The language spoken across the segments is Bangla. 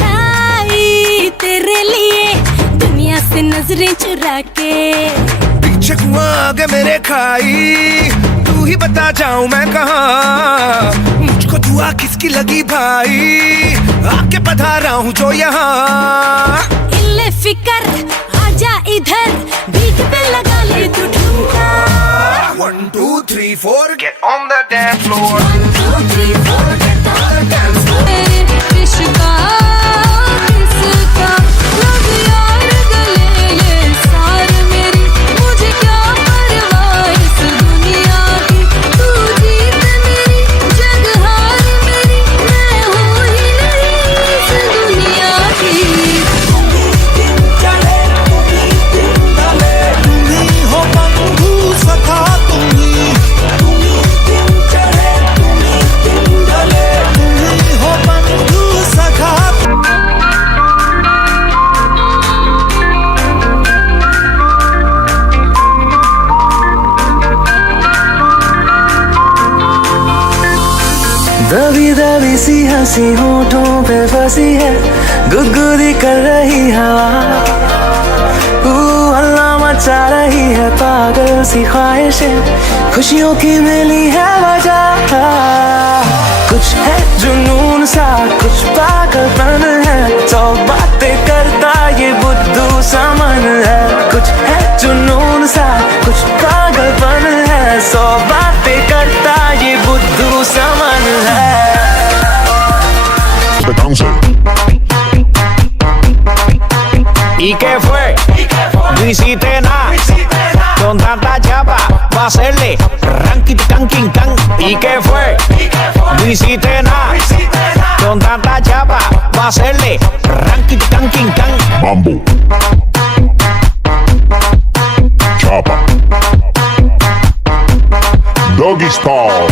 लाई तेरे लिए दुनिया से नज़रें चुरा के। पीछे कुआँ आगे मेरे खाई तू ही बता जाऊँ मैं कहा। मुझको दुआ किसकी लगी भाई आके पधारा हूँ जो यहाँ। फिकर आजा इधर बीट पे लगा ले तू ठुमका One, two, three, four, get on the dance floor. इश्का chapa va a hacerle ranking canking can. ¿Y qué fue? No hiciste nada. Con tanta chapa va a hacerle ranking canking can. Mambo. Chopper. Doggy style.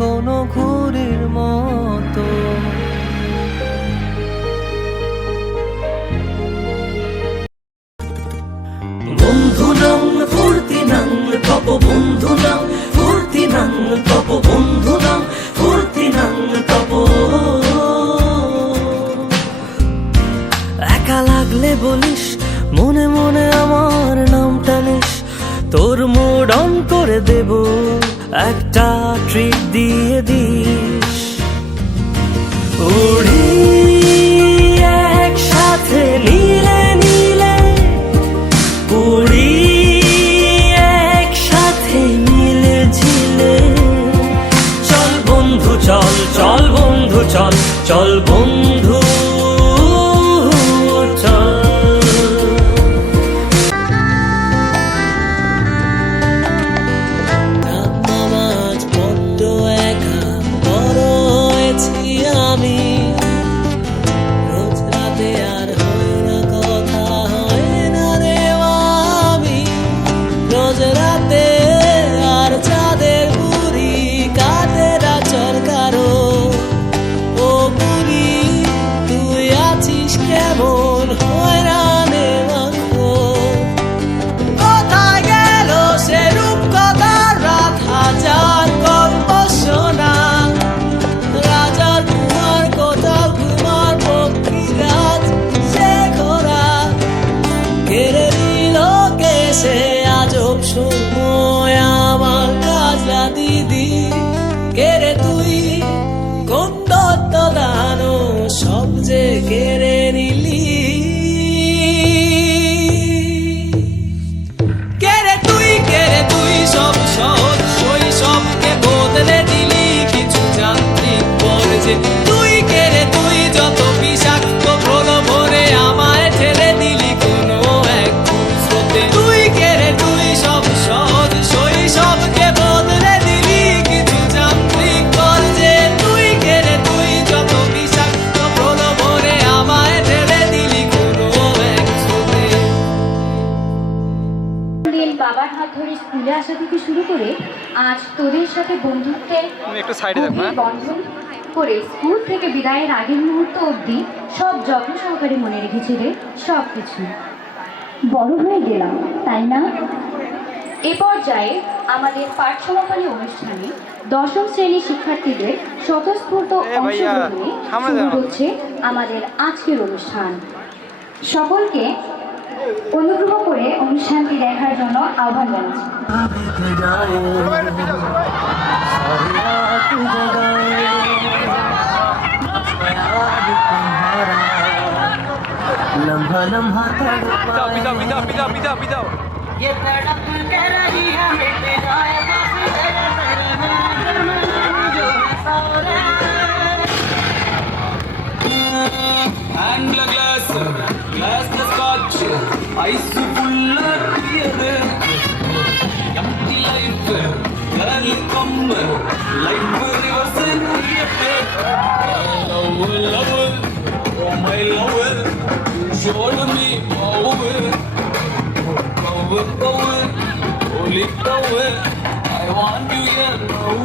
কোনো ঘুরির মতো। বন্ধু নাম, ফুর্তি নাম তপ বন্ধু নাম, ফুর্তি নাম তপ বন্ধু নাম, ফুর্তি নাম, তপ। একা লাগলে বলিস, মনে মনে আমার নাম টানিস তোর মুড অন করে দেব একটা ট্রিট দিয়ে দিস সাথে বন্ধুত্বের একটু সাইডে দেখো, হ্যাঁ? বন্ধন করে স্কুল থেকে বিদায়ের আগের মুহূর্ত অবধি সব যত্ন সহকারে মনে রেখেছি রে সব কিছু বড় হয়ে গেলাম তাই না? এ পর্যায়ে আমাদের পাঠ সমাপনী অনুষ্ঠানে দশম শ্রেণির শিক্ষার্থীদের স্বতঃস্ফূর্ত অংশগ্রহণে শুরু হচ্ছে আমাদের আজকের অনুষ্ঠান। সকলকে অনুগ্রহ করে অনুষ্ঠানটি দেখার জন্য আহ্বান জানাচ্ছি। ஹேண்ட்ல கிளாஸ் கிளாஸ்ல ஸ்காட்ச் ஐஸ் ஃபுல்லா பியது empty life girl come life reverse பியது love love oh my love shot me love love love ஒலி love I want you here love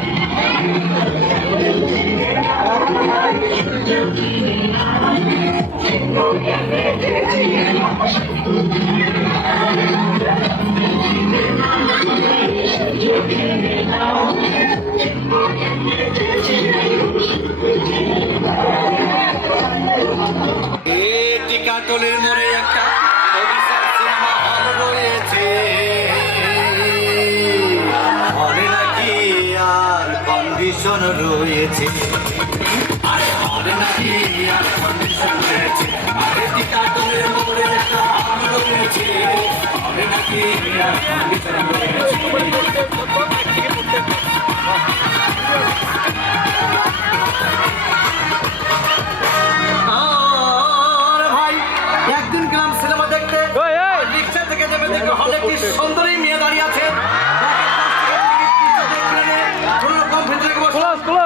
টিকাটলের মোড়ে একটা অভিশাপ সিনেমা রয়েছে। হলে নাকি আর কন্ডিশন রয়েছে। আরে হলে নাকি আর একটা হল রয়েছে। হলে নাকি আর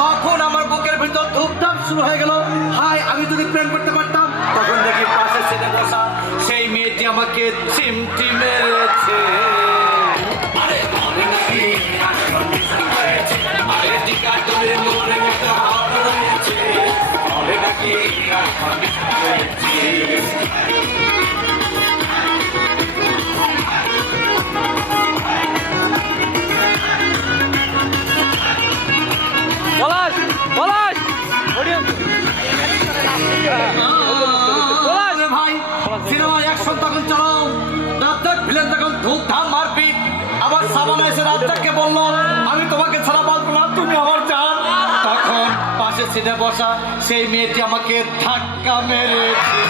তখন আমার বুকের ভিতর ধূপধাপ শুরু হয়ে গেল। হাই আমি যদি প্রেম করতে পারতাম, তখন দেখি পাশে সেটে বসা, সেই মেয়েটি আমাকে চিমটি মেরেছে। আরে, মনে পলাশ ভাই, সিনেমা অ্যাকশন তখন চলো রাজ্জাক ভিলেন তখন ধূপধাম মারপিট। আবার সাবানা এসে রাজ্জাককে বলল, আমি তোমাকে ছাড়া বাঁচবো না, তুমি আমার জান। তখন পাশে সিটে বসা সেই মেয়েটি আমাকে ধাক্কা মেরেছে।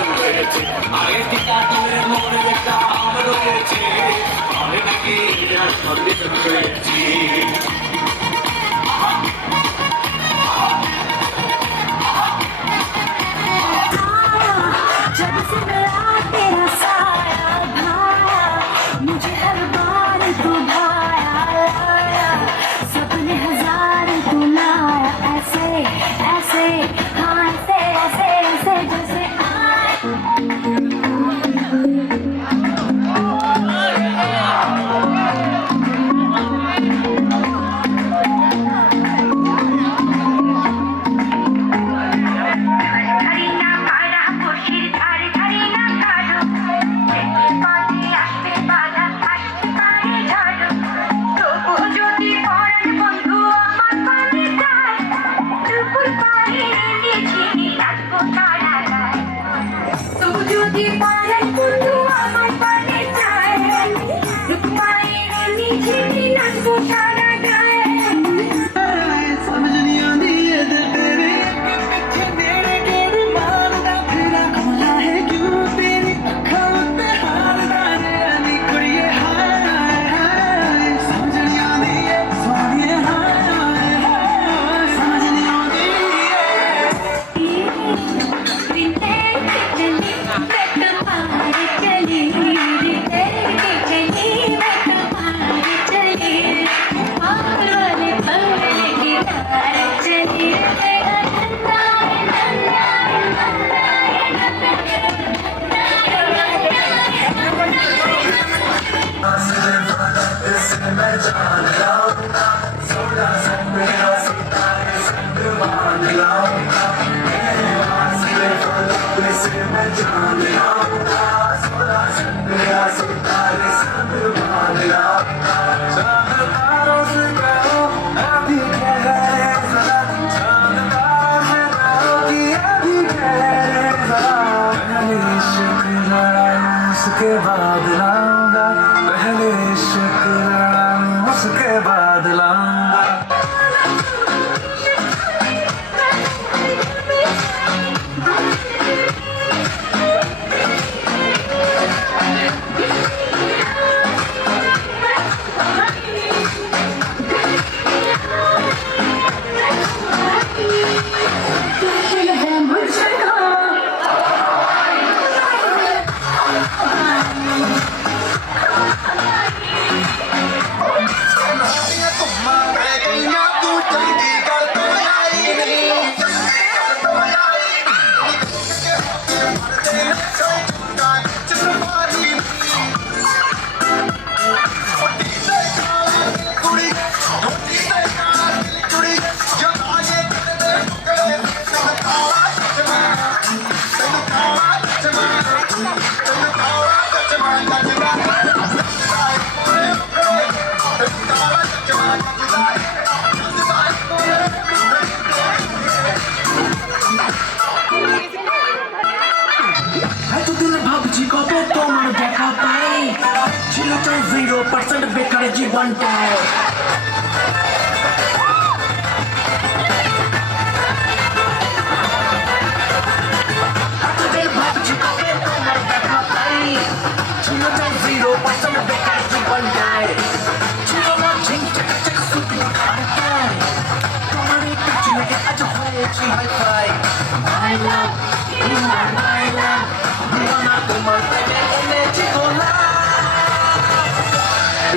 আমি নাকি আর condition রয়েছে। আরে একটা আম নাকি condition রয়েছে।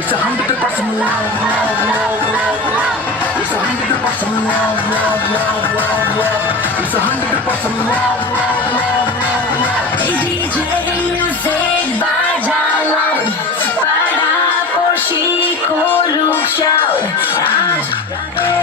It's a hundred percent love, love, love, love, love. It's a hundred percent love, love, love, love, love. It's a hundred percent love, love, love. shout. Ah,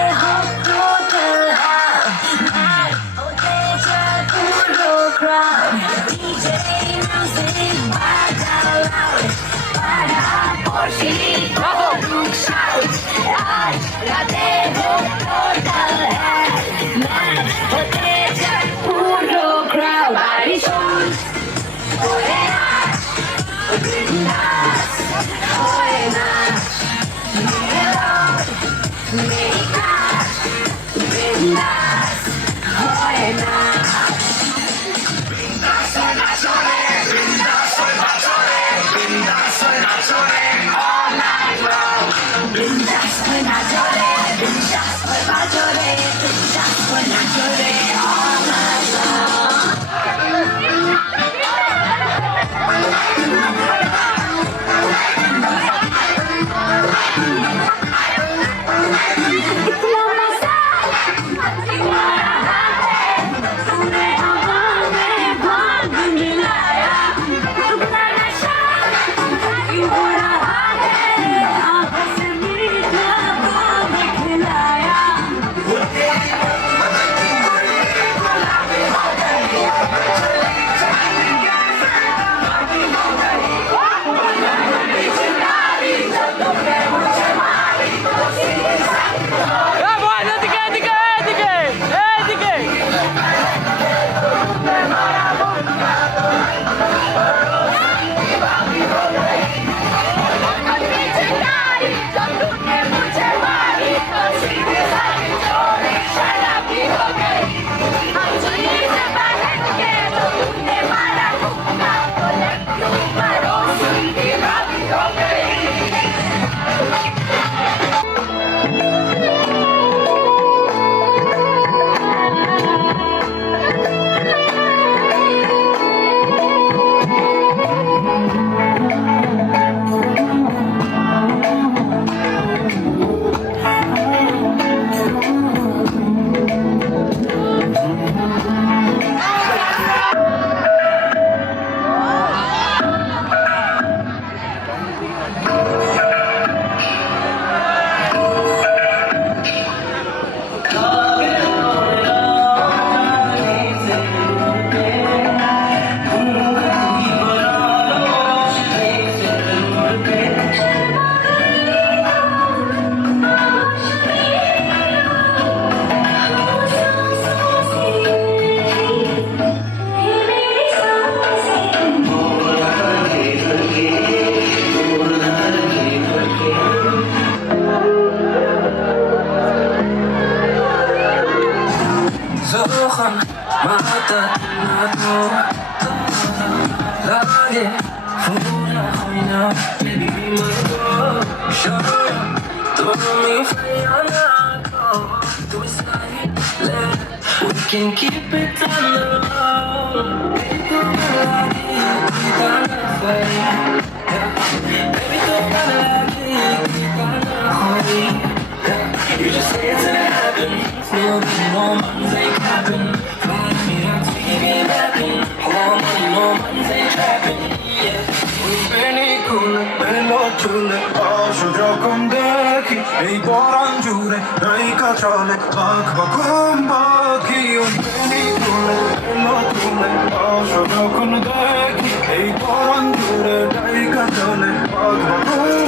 চলে অসুখ রকম দেখি, এই পরাণ জুড়ে নায়িকা চলে পাখ বকুম পাখি অন্তরি তুলে এলো তুলে অসুখ রকম দেখি, এই পরাণ জুড়ে নায়িকা চলে পাখ বকুম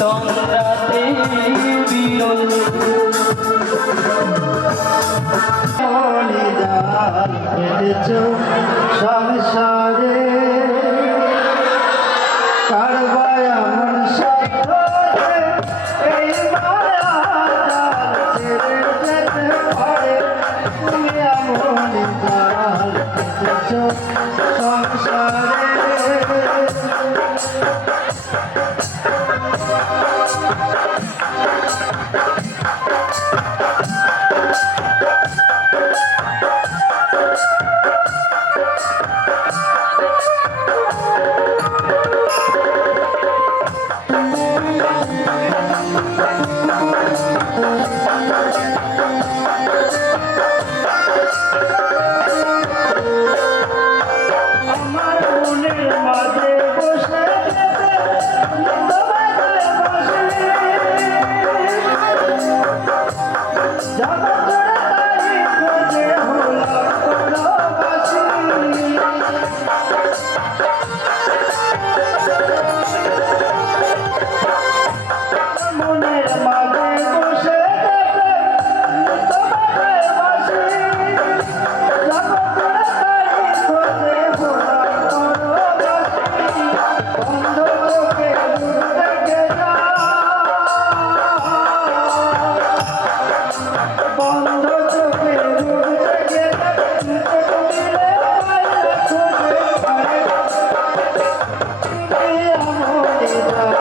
তন্দ্রাতে বিরল সংসারে Ha ha ha!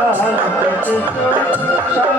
সংসারে